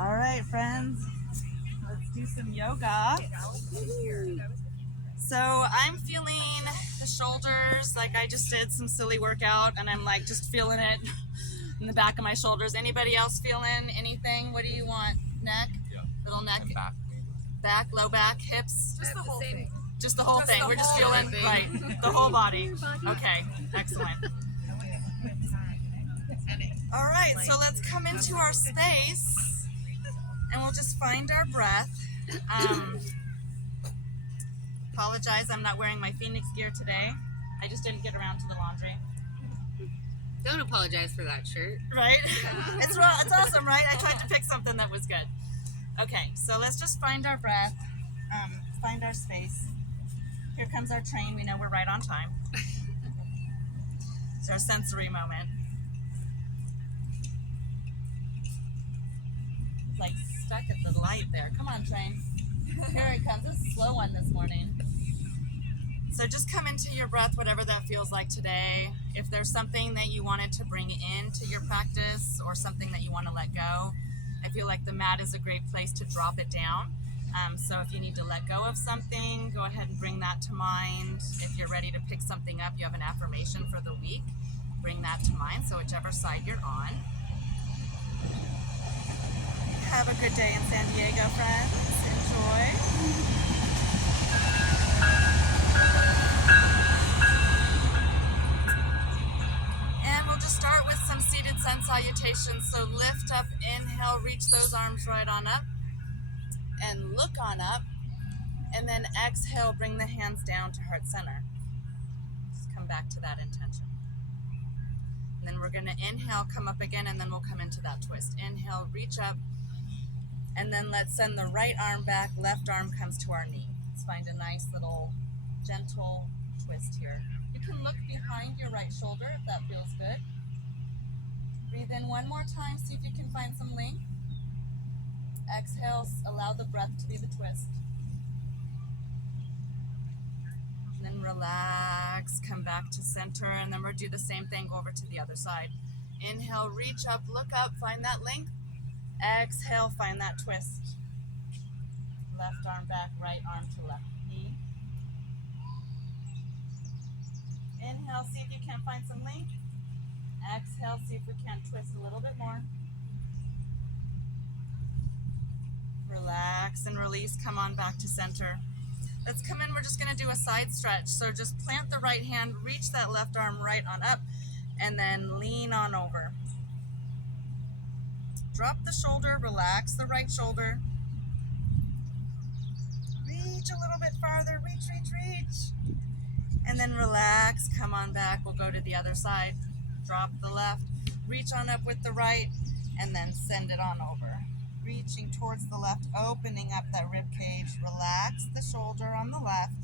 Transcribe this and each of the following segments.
All right, friends, let's do some yoga. So I'm feeling the shoulders, like I just did some silly workout, and I'm like just feeling it in the back of my shoulders. Anybody else feeling anything? What do you want? Neck? Yeah. Little neck? And back. Back, low back, hips? Just the whole thing. Just the whole thing. We're just feeling, right, the whole body. Okay, excellent. All right, so let's come into our space and we'll just find our breath. Apologize, I'm not wearing my Phoenix gear today. I just didn't get around to the laundry. Don't apologize for that shirt. Right? It's awesome, right? I tried to pick something that was good. Okay, so let's just find our breath, find our space. Here comes our train. We know we're right on time. It's our sensory moment. It's like stuck at the light there. Come on, train. Here it comes. This is a slow one this morning. So just come into your breath, whatever that feels like today. If there's something that you wanted to bring into your practice or something that you want to let go, I feel like the mat is a great place to drop it down. So if you need to let go of something, go ahead and bring that to mind. If you're ready to pick something up, you have an affirmation for the week, bring that to mind. So whichever side you're on. Have a good day in San Diego, friends. Enjoy. And we'll just start with some seated sun salutations. So lift up, inhale, reach those arms right on up. And look on up, and then exhale, bring the hands down to heart center. Just come back to that intention. And then we're going to inhale, come up again, and then we'll come into that twist. Inhale, reach up, and then let's send the right arm back, left arm comes to our knee. Let's find a nice little gentle twist here. You can look behind your right shoulder if that feels good. Breathe in one more time, see if you can find some length. Exhale, allow the breath to be the twist. And then relax, come back to center, and then we'll do the same thing, go over to the other side. Inhale, reach up, look up, find that length. Exhale, find that twist. Left arm back, right arm to left knee. Inhale, see if you can find some length. Exhale, see if we can twist a little bit more. Relax and release, come on back to center. Let's come in, we're just gonna do a side stretch. So just plant the right hand, reach that left arm right on up, and then lean on over. Drop the shoulder, relax the right shoulder. Reach a little bit farther, reach, reach, reach. And then relax, come on back, we'll go to the other side. Drop the left, reach on up with the right, and then send it on over. Reaching towards the left, opening up that rib cage. Relax the shoulder on the left.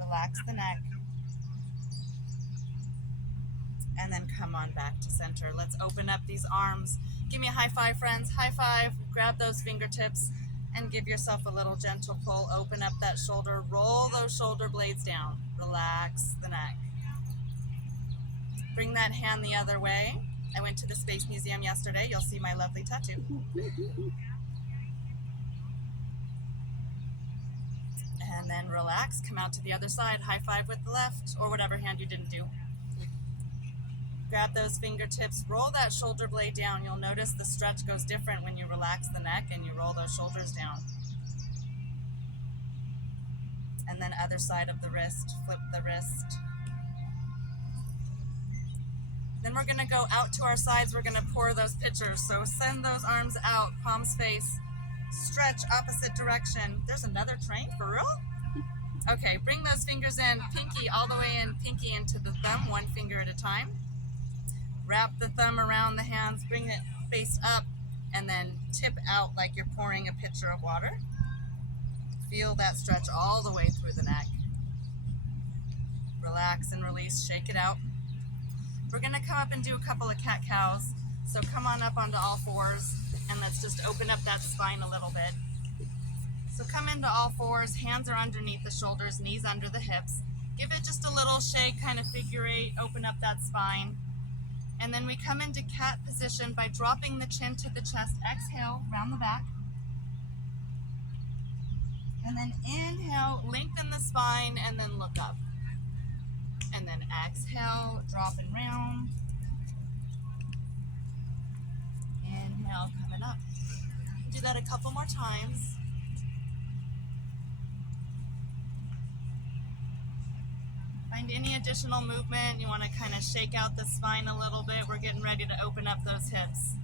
Relax the neck. And then come on back to center. Let's open up these arms. Give me a high five, friends. High five. Grab those fingertips and give yourself a little gentle pull. Open up that shoulder. Roll those shoulder blades down. Relax the neck. Bring that hand the other way. I went to the Space Museum yesterday. You'll see my lovely tattoo. And then relax, come out to the other side, high five with the left, or whatever hand you didn't do. Grab those fingertips, roll that shoulder blade down. You'll notice the stretch goes different when you relax the neck and you roll those shoulders down. And then other side of the wrist, flip the wrist. Then we're gonna go out to our sides, we're gonna pour those pitchers. So send those arms out, palms face, stretch opposite direction. There's another train, for real? Okay, bring those fingers in, pinky all the way in, pinky into the thumb, one finger at a time. Wrap the thumb around the hands, bring it face up, and then tip out like you're pouring a pitcher of water. Feel that stretch all the way through the neck. Relax and release, shake it out. We're gonna come up and do a couple of cat-cows. So come on up onto all fours and let's just open up that spine a little bit. So come into all fours, hands are underneath the shoulders, knees under the hips. Give it just a little shake, kind of figure eight, open up that spine. And then we come into cat position by dropping the chin to the chest. Exhale, round the back. And then inhale, lengthen the spine, and then look up. And then exhale, drop and round. Inhale, coming up. Do that a couple more times. Find any additional movement. You want to kind of shake out the spine a little bit. We're getting ready to open up those hips.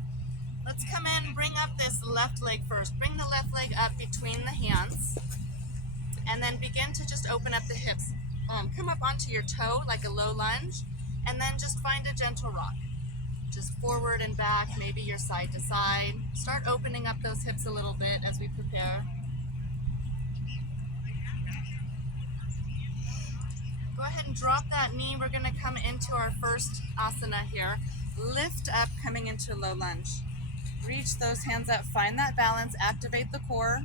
Let's come in, bring up this left leg first. Bring the left leg up between the hands. And then begin to just open up the hips. Come up onto your toe like a low lunge. And then just find a gentle rock. Just forward and back, maybe you're side to side. Start opening up those hips a little bit as we prepare. Go ahead and drop that knee. We're gonna come into our first asana here. Lift up, coming into low lunge. Reach those hands up, find that balance, activate the core.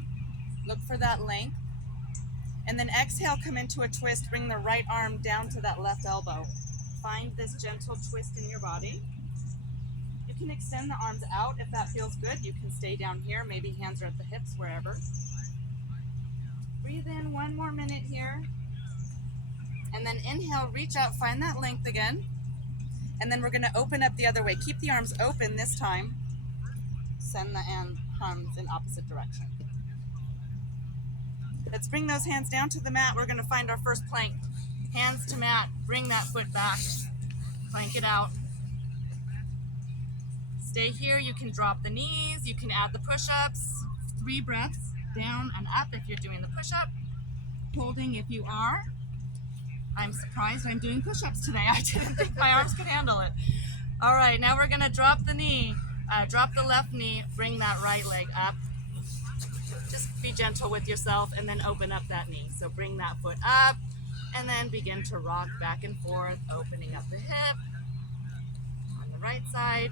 Look for that length. And then exhale, come into a twist. Bring the right arm down to that left elbow. Find this gentle twist in your body. You can extend the arms out if that feels good. You can stay down here. Maybe hands are at the hips, wherever. Breathe in, one more minute here. And then inhale, reach out, find that length again. And then we're gonna open up the other way. Keep the arms open this time. Send the arms in opposite direction. Let's bring those hands down to the mat. We're gonna find our first plank. Hands to mat, bring that foot back. Plank it out. Stay here, you can drop the knees, you can add the push-ups. 3 breaths, down and up if you're doing the push-up. Holding if you are. I'm surprised I'm doing push-ups today. I didn't think my arms could handle it. All right, now we're gonna drop the knee. Drop the left knee, bring that right leg up. Just be gentle with yourself and then open up that knee. So bring that foot up and then begin to rock back and forth, opening up the hip on the right side.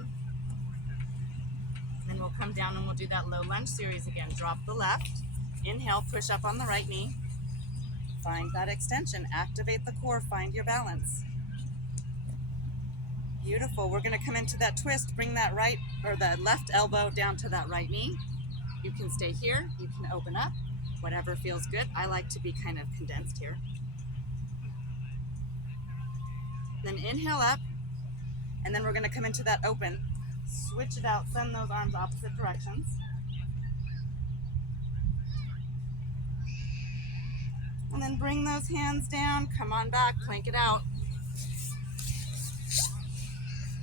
Then we'll come down and we'll do that low lunge series again. Drop the left, inhale, push up on the right knee. Find that extension, activate the core, find your balance. Beautiful, we're gonna come into that twist, bring that right or the left elbow down to that right knee. You can stay here, you can open up, whatever feels good. I like to be kind of condensed here. Then inhale up, and then we're gonna come into that open. Switch it out, send those arms opposite directions. And then bring those hands down, come on back, plank it out.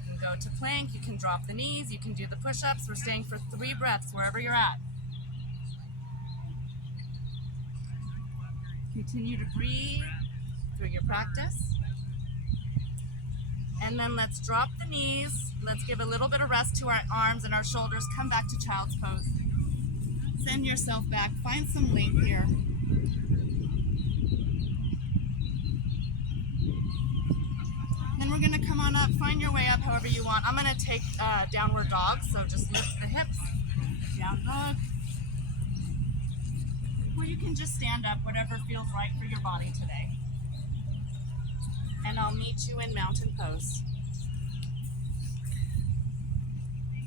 You can go to plank, you can drop the knees, you can do the push-ups. We're staying for 3 breaths wherever you're at. Continue to breathe through your practice. And then let's drop the knees. Let's give a little bit of rest to our arms and our shoulders. Come back to child's pose. Send yourself back. Find some length here. Then we're gonna come on up. Find your way up however you want. I'm gonna take downward dog. So just lift the hips. Down dog. Or you can just stand up, whatever feels right for your body today. And I'll meet you in mountain pose.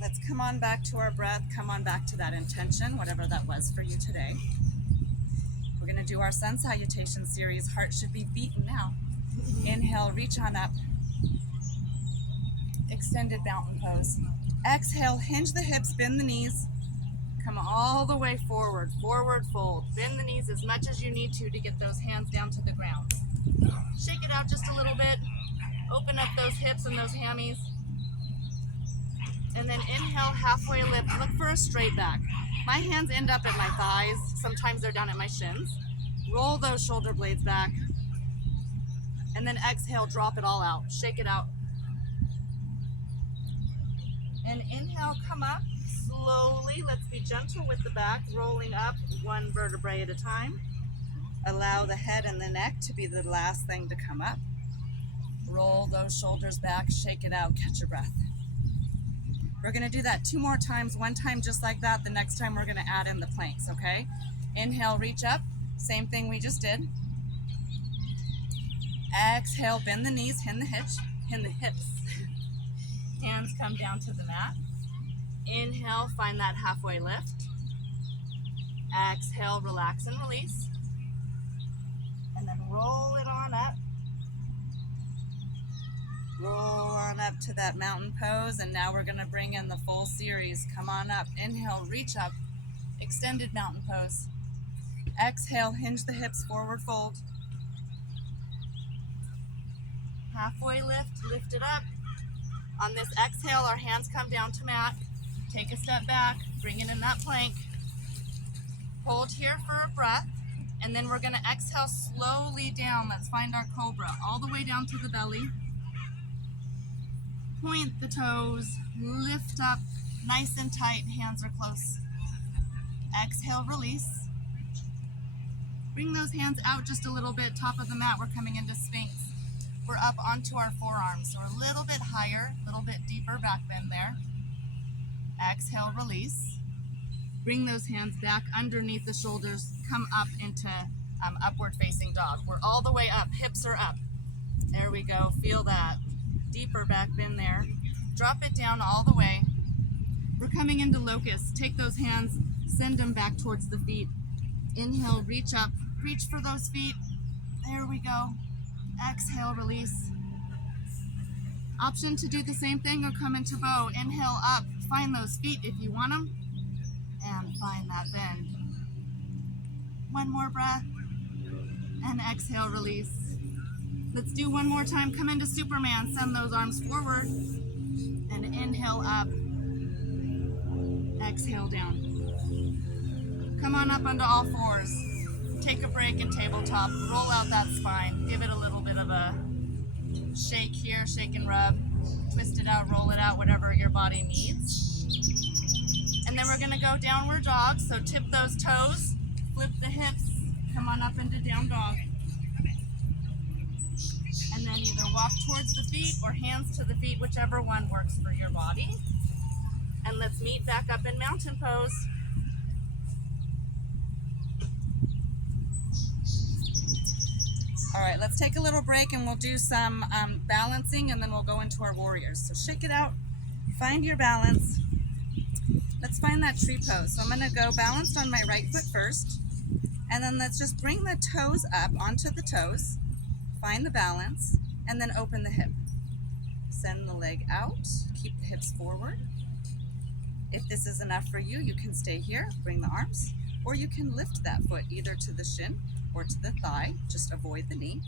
Let's come on back to our breath, come on back to that intention, whatever that was for you today. We're gonna do our sun salutation series. Heart should be beaten now. Inhale, reach on up. Extended mountain pose. Exhale, hinge the hips, bend the knees. Come all the way forward, forward fold. Bend the knees as much as you need to get those hands down to the ground. Shake it out just a little bit. Open up those hips and those hammies. And then inhale, halfway lift. Look for a straight back. My hands end up at my thighs. Sometimes they're down at my shins. Roll those shoulder blades back. And then exhale, drop it all out. Shake it out. And inhale, come up slowly. Let's be gentle with the back, rolling up 1 vertebrae at a time. Allow the head and the neck to be the last thing to come up. Roll those shoulders back, shake it out, catch your breath. We're gonna do that 2 more times, 1 time just like that. The next time we're gonna add in the planks, okay? Inhale, reach up, same thing we just did. Exhale, bend the knees, hinge the hips. Hands come down to the mat. Inhale, find that halfway lift. Exhale, relax and release. And then roll it on up. Roll on up to that mountain pose, and now we're going to bring in the full series. Come on up. Inhale, reach up. Extended mountain pose. Exhale, hinge the hips, forward fold. Halfway lift, lift it up. On this exhale, our hands come down to mat. Take a step back, bring it in that plank. Hold here for a breath, and then we're going to exhale slowly down. Let's find our cobra, all the way down to the belly. Point the toes, lift up, nice and tight, hands are close. Exhale, release. Bring those hands out just a little bit, top of the mat, we're coming into Sphinx. We're up onto our forearms, so a little bit higher, a little bit deeper back bend there. Exhale, release. Bring those hands back underneath the shoulders, come up into upward facing dog. We're all the way up, hips are up. There we go, feel that. Deeper back bend there. Drop it down all the way. We're coming into locust. Take those hands, send them back towards the feet. Inhale, reach up, reach for those feet. There we go. Exhale, release. Option to do the same thing or come into bow. Inhale up, find those feet if you want them, and find that bend. One more breath, and exhale, release. Let's do one more time. Come into Superman, send those arms forward, and inhale up, exhale down. Come on up onto all fours. Take a break in tabletop, roll out that spine, give it a little bit of a shake here, shake and rub, twist it out, roll it out, whatever your body needs. And then we're gonna go downward dog, so tip those toes, flip the hips, come on up into down dog. And then either walk towards the feet or hands to the feet, whichever one works for your body. And let's meet back up in mountain pose. All right, let's take a little break and we'll do some balancing, and then we'll go into our warriors. So shake it out, find your balance. Let's find that tree pose. So I'm gonna go balanced on my right foot first, and then let's just bring the toes up onto the toes, find the balance, and then open the hip. Send the leg out, keep the hips forward. If this is enough for you, you can stay here, bring the arms, or you can lift that foot either to the shin or to the thigh, just avoid the knee.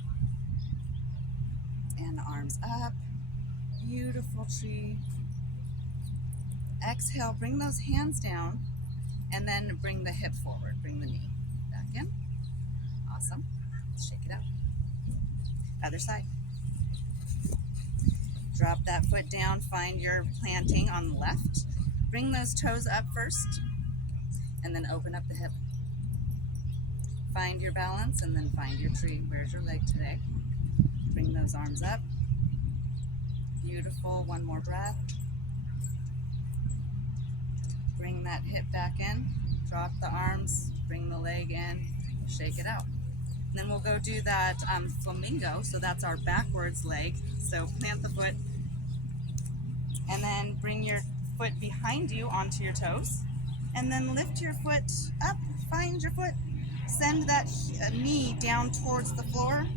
And arms up, beautiful tree. Exhale, bring those hands down, and then bring the hip forward, bring the knee back in. Awesome, let's shake it out. Other side. Drop that foot down, find your planting on the left. Bring those toes up first, and then open up the hip. Find your balance, and then find your tree. Where's your leg today? Bring those arms up. Beautiful, one more breath. Bring that hip back in, drop the arms, bring the leg in, shake it out. And then we'll go do that flamingo, so that's our backwards leg. So plant the foot, and then bring your foot behind you onto your toes, and then lift your foot up, find your foot, send that knee down towards the floor,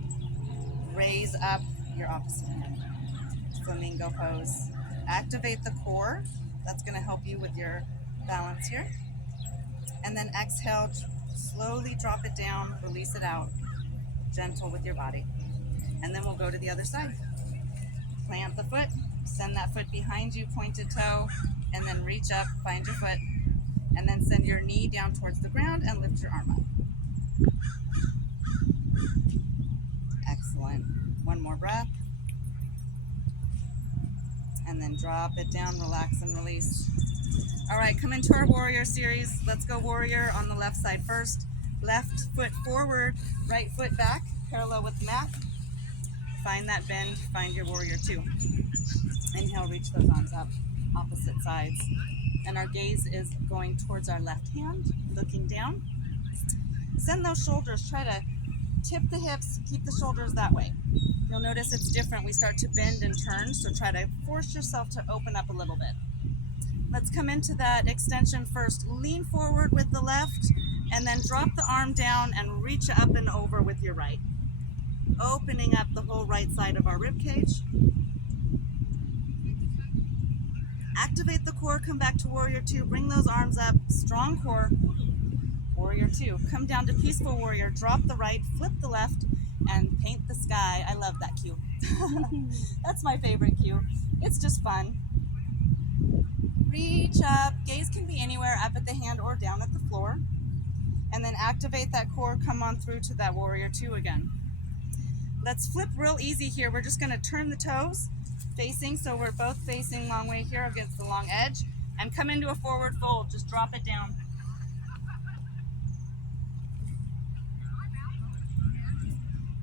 raise up your opposite hand. Flamingo pose. Activate the core, that's gonna help you with your balance here. And then exhale, slowly drop it down, release it out, gentle with your body. And then we'll go to the other side. Plant the foot, send that foot behind you, pointed toe, and then reach up, find your foot, and then send your knee down towards the ground and lift your arm up. Excellent. One more breath. And then drop it down, relax and release. All right, come into our warrior series. Let's go warrior on the left side first. Left foot forward, right foot back, parallel with the mat. Find that bend, find your warrior two. Inhale, reach those arms up, opposite sides. And our gaze is going towards our left hand, looking down. Send those shoulders, try to tip the hips, keep the shoulders that way. You'll notice it's different. We start to bend and turn, so try to force yourself to open up a little bit. Let's come into that extension first. Lean forward with the left, and then drop the arm down and reach up and over with your right. Opening up the whole right side of our rib cage. Activate the core, come back to Warrior Two. Bring those arms up, strong core. Warrior Two. Come down to Peaceful Warrior. Drop the right, flip the left, and paint the sky. I love that cue. That's my favorite cue. It's just fun. Reach up. Gaze can be anywhere, up at the hand or down at the floor. And then activate that core. Come on through to that Warrior Two again. Let's flip real easy here. We're just going to turn the toes facing, so we're both facing long way here against the long edge, and come into a forward fold. Just drop it down.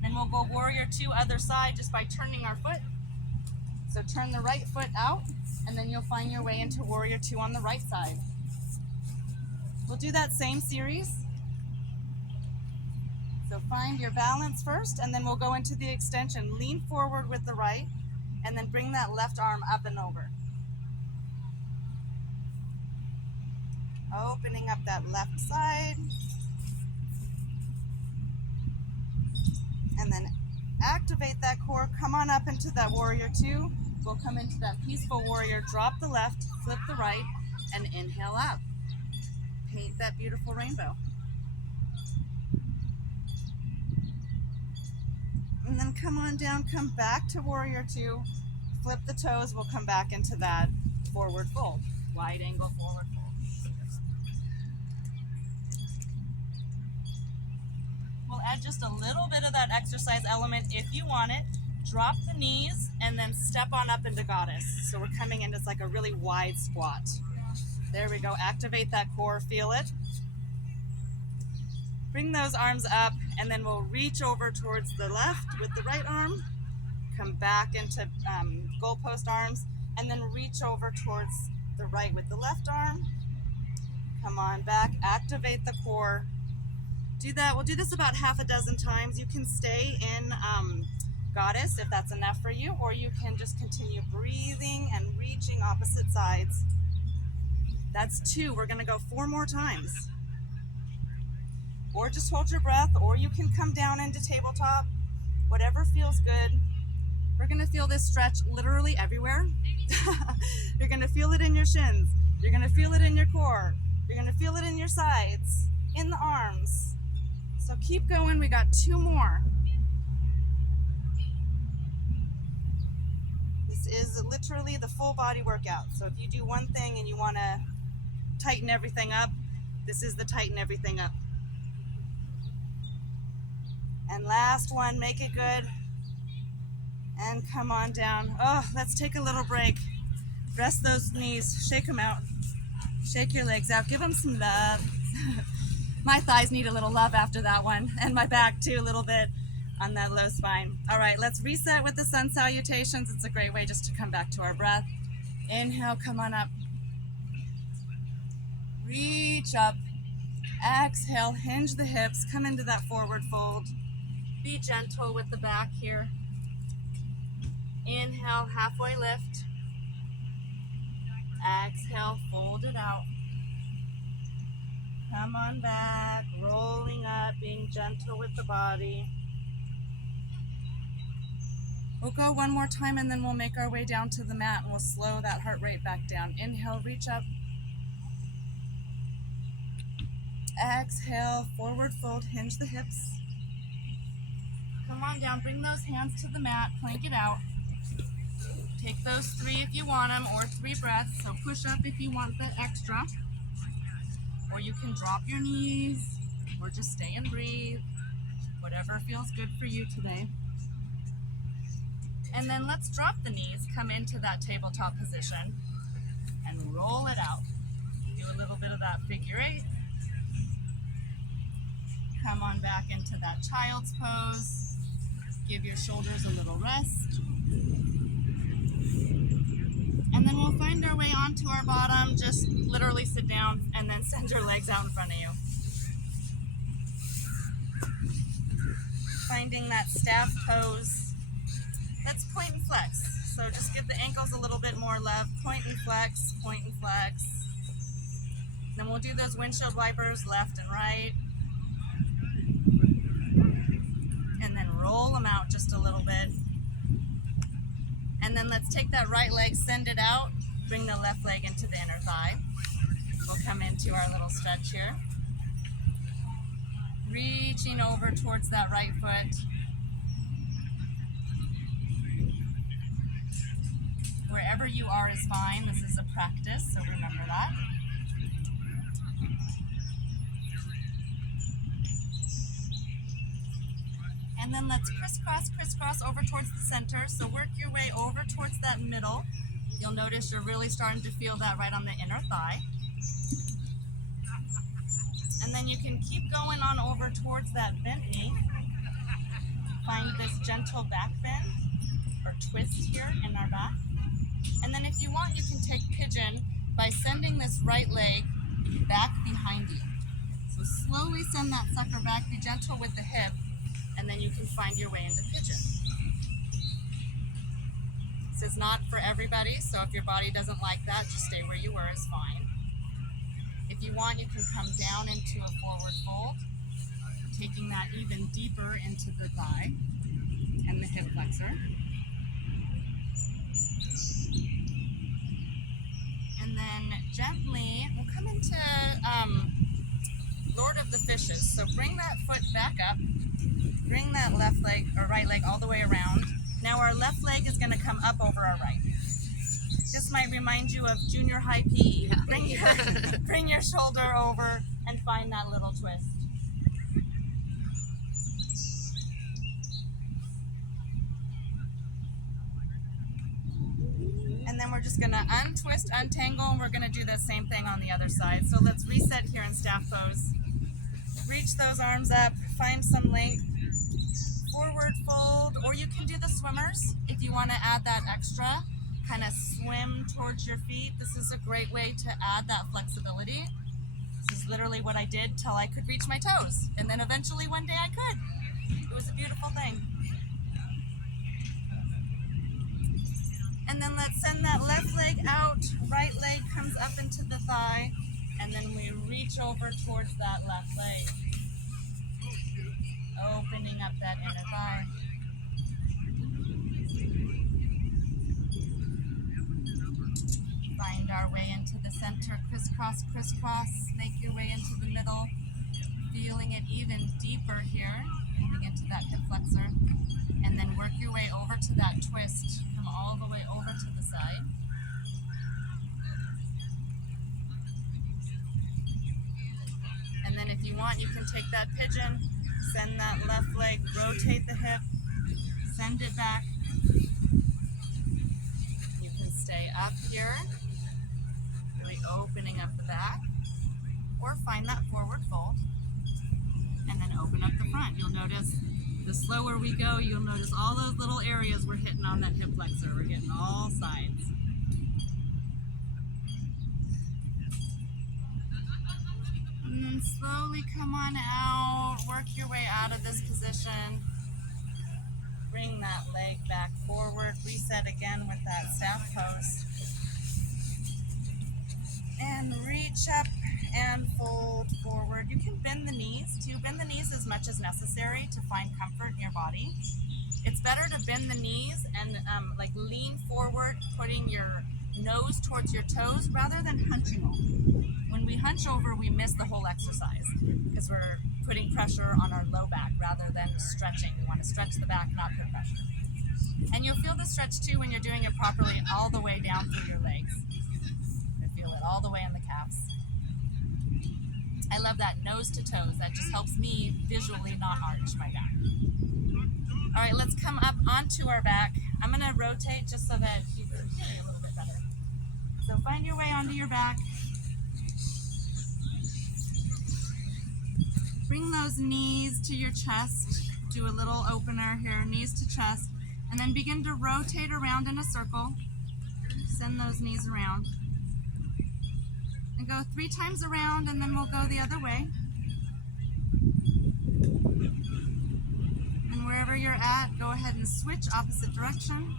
Then we'll go Warrior Two other side just by turning our foot. So turn the right foot out, and then you'll find your way into Warrior Two on the right side. We'll do that same series. So find your balance first, and then we'll go into the extension. Lean forward with the right, and then bring that left arm up and over. Opening up that left side. And then activate that core. Come on up into that Warrior Two. We'll come into that Peaceful Warrior. Drop the left, flip the right, and inhale up. Paint that beautiful rainbow. And then come on down, come back to Warrior Two, flip the toes, we'll come back into that forward fold, wide angle forward fold. We'll add just a little bit of that exercise element if you want it. Drop the knees and then step on up into Goddess. So we're coming into like a really wide squat. There we go, activate that core, feel it. Bring those arms up, and then we'll reach over towards the left with the right arm, come back into goalpost arms, and then reach over towards the right with the left arm. Come on back, activate the core. Do that. We'll do this about half a dozen times. You can stay in Goddess if that's enough for you, or you can just continue breathing and reaching opposite sides. That's 2. We're going to go 4 more times. Or just hold your breath, or you can come down into tabletop, whatever feels good. We're gonna feel this stretch literally everywhere. You're gonna feel it in your shins. You're gonna feel it in your core. You're gonna feel it in your sides, in the arms. So keep going, we got 2 more. This is literally the full body workout. So if you do one thing and you wanna tighten everything up, this is the tighten everything up. And last one, make it good. And come on down. Oh, let's take a little break. Rest those knees, shake them out. Shake your legs out, give them some love. My thighs need a little love after that one, and my back too, a little bit on that low spine. All right, let's reset with the sun salutations. It's a great way just to come back to our breath. Inhale, come on up. Reach up. Exhale, hinge the hips, come into that forward fold. Be gentle with the back here. Inhale, halfway lift. Exhale, fold it out. Come on back, rolling up, being gentle with the body. We'll go one more time, and then we'll make our way down to the mat, and we'll slow that heart rate back down. Inhale, reach up. Exhale, forward fold, hinge the hips. Come on down, bring those hands to the mat, plank it out. Take those 3 if you want them, or 3 breaths. So push up if you want the extra. Or you can drop your knees, or just stay and breathe. Whatever feels good for you today. And then let's drop the knees, come into that tabletop position, and roll it out. Do a little bit of that figure 8. Come on back into that child's pose. Give your shoulders a little rest. And then we'll find our way onto our bottom. Just literally sit down and then send your legs out in front of you. Finding that staff pose. That's point and flex. So just give the ankles a little bit more love. Point and flex, point and flex. Then we'll do those windshield wipers left and right. And then roll them out just a little bit. And then let's take that right leg, send it out, bring the left leg into the inner thigh. We'll come into our little stretch here. Reaching over towards that right foot. Wherever you are is fine. This is a practice, so remember that. And then let's crisscross, crisscross over towards the center. So work your way over towards that middle. You'll notice you're really starting to feel that right on the inner thigh. And then you can keep going on over towards that bent knee. Find this gentle back bend or twist here in our back. And then if you want, you can take pigeon by sending this right leg back behind you. So slowly send that sucker back, be gentle with the hip, and then you can find your way into pigeon. This is not for everybody, so if your body doesn't like that, just stay where you were is fine. If you want, you can come down into a forward fold, taking that even deeper into the thigh and the hip flexor. And then gently, we'll come into Lord of the Fishes. So bring that foot back up, bring that left leg or right leg all the way around. Now our left leg is going to come up over our right. This might remind you of junior high PE. Bring your shoulder over and find that little twist. And then we're just going to untwist, untangle, and we're going to do the same thing on the other side. So let's reset here in staff pose. Reach those arms up, find some length. Forward fold, or you can do the swimmers if you want to add that extra. Kind of swim towards your feet. This is a great way to add that flexibility. This is literally what I did till I could reach my toes. And then eventually one day I could. It was a beautiful thing. And then let's send that left leg out, right leg comes up into the thigh, and then we reach over towards that left leg. Opening up that inner thigh. Find our way into the center, crisscross, crisscross, make your way into the middle, feeling it even deeper here, moving into that hip flexor, and then work your way over to that twist, come all the way over to the side. And then if you want, you can take that pigeon, send that left leg, rotate the hip, send it back. You can stay up here, really opening up the back, or find that forward fold, and then open up the front. You'll notice the slower we go, you'll notice all those little areas we're hitting on that hip flexor. We're getting all sides. And then slowly come on out, work your way out of this position. Bring that leg back forward, reset again with that staff pose. And reach up and fold forward. You can bend the knees too. Bend the knees as much as necessary to find comfort in your body. It's better to bend the knees and like lean forward, putting your nose towards your toes rather than hunching over. When we hunch over, we miss the whole exercise because we're putting pressure on our low back rather than stretching. We want to stretch the back, not put pressure. And you'll feel the stretch too when you're doing it properly all the way down through your legs. You feel it all the way in the calves. I love that nose to toes. That just helps me visually not arch my back. All right, let's come up onto our back. I'm going to rotate just so that you can hear it a little bit better. So find your way onto your back. Bring those knees to your chest. Do a little opener here, knees to chest. And then begin to rotate around in a circle. Send those knees around. And go 3 times around, and then we'll go the other way. And wherever you're at, go ahead and switch opposite direction.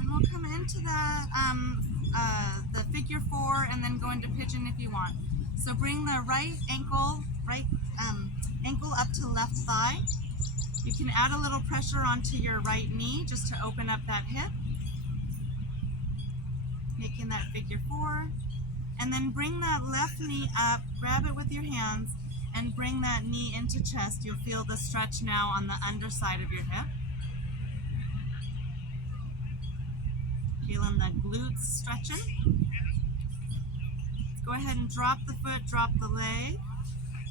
And we'll come into the figure 4 and then go into pigeon if you want. So bring the right ankle up to left thigh. You can add a little pressure onto your right knee just to open up that hip, making that figure 4. And then bring that left knee up, grab it with your hands, and bring that knee into chest. You'll feel the stretch now on the underside of your hip. Feeling the glutes stretching. Go ahead and drop the foot, drop the leg,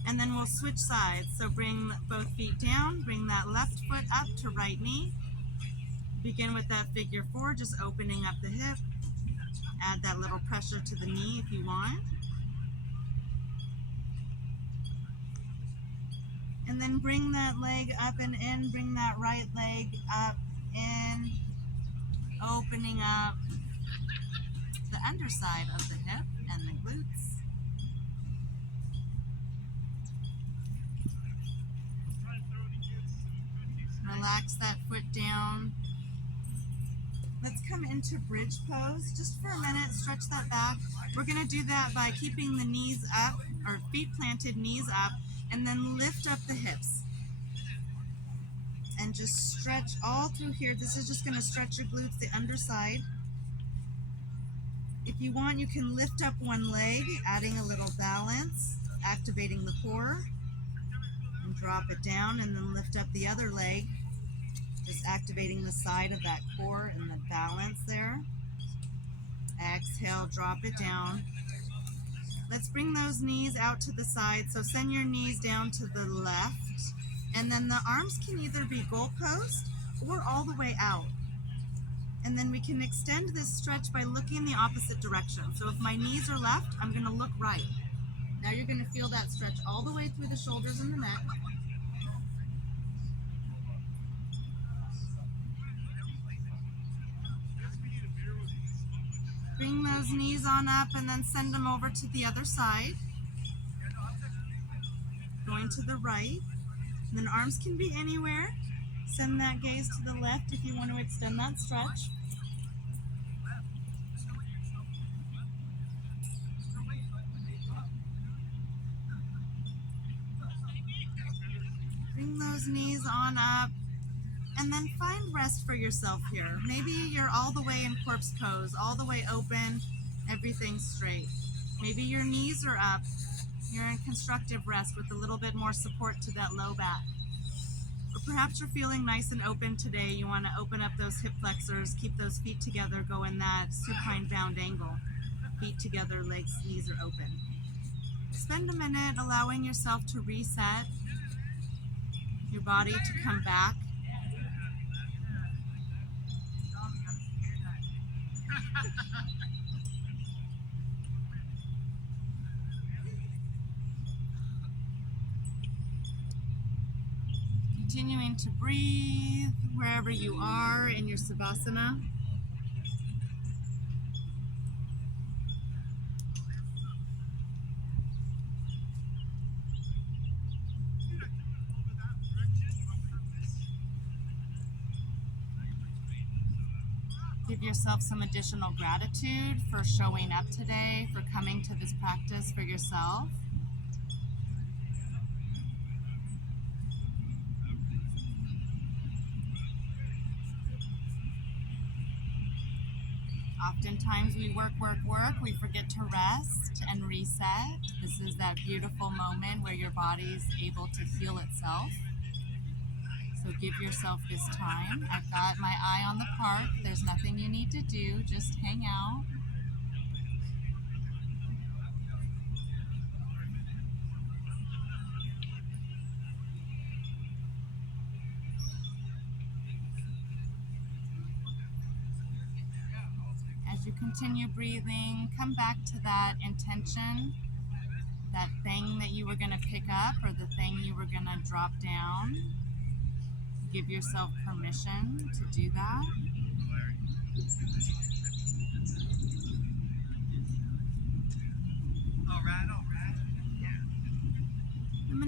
and then we'll switch sides. So bring both feet down, bring that left foot up to right knee. Begin with that figure 4, just opening up the hip. Add that little pressure to the knee if you want. And then bring that leg up and in, bring that right leg up, in, opening up the underside of the hip and the glutes. Relax that foot down. Let's come into bridge pose just for a minute. Stretch that back. We're going to do that by keeping the knees up, or feet planted, knees up, and then lift up the hips. And just stretch all through here. This is just going to stretch your glutes, the underside. If you want, you can lift up one leg, adding a little balance, activating the core, and drop it down, and then lift up the other leg, just activating the side of that core and the balance there. Exhale, drop it down. Let's bring those knees out to the side. So send your knees down to the left, and then the arms can either be goalpost or all the way out. And then we can extend this stretch by looking in the opposite direction. So if my knees are left, I'm going to look right. Now you're going to feel that stretch all the way through the shoulders and the neck. Bring those knees on up and then send them over to the other side. Going to the right. And then arms can be anywhere. Send that gaze to the left if you want to extend that stretch. Bring those knees on up. And then find rest for yourself here. Maybe you're all the way in corpse pose, all the way open, everything straight. Maybe your knees are up. You're in constructive rest with a little bit more support to that low back. Or perhaps you're feeling nice and open today. You want to open up those hip flexors, keep those feet together, go in that supine bound angle. Feet together, legs, knees are open. Spend a minute allowing yourself to reset, your body to come back. Continuing to breathe wherever you are in your Savasana. Give yourself some additional gratitude for showing up today, for coming to this practice for yourself. Oftentimes we work, we forget to rest and reset. This is that beautiful moment where your body's able to heal itself. So give yourself this time. I've got my eye on the park. There's nothing you need to do, just hang out. As you continue breathing, come back to that intention, that thing that you were going to pick up or the thing you were going to drop down. Give yourself permission to do that.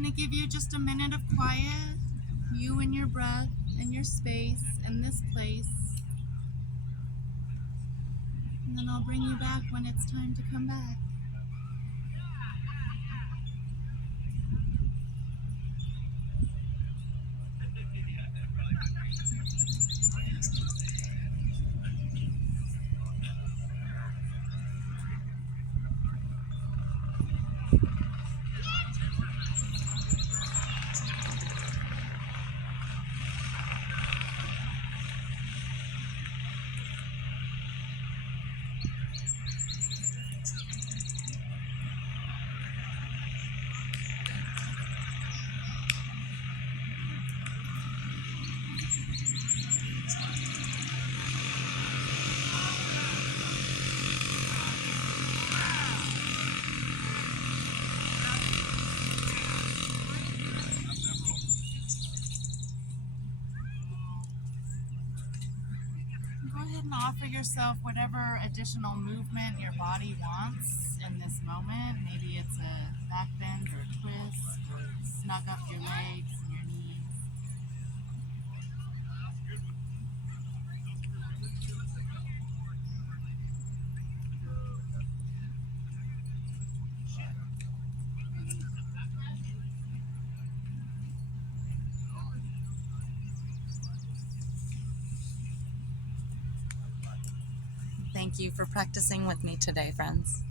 to give you just a minute of quiet, you and your breath and your space and this place. And then I'll bring you back when it's time to come back. Go ahead and offer yourself whatever additional movement your body wants in this moment. Maybe it's a back bend or a twist, or snug up your legs and your knees. Thank you for practicing with me today, friends.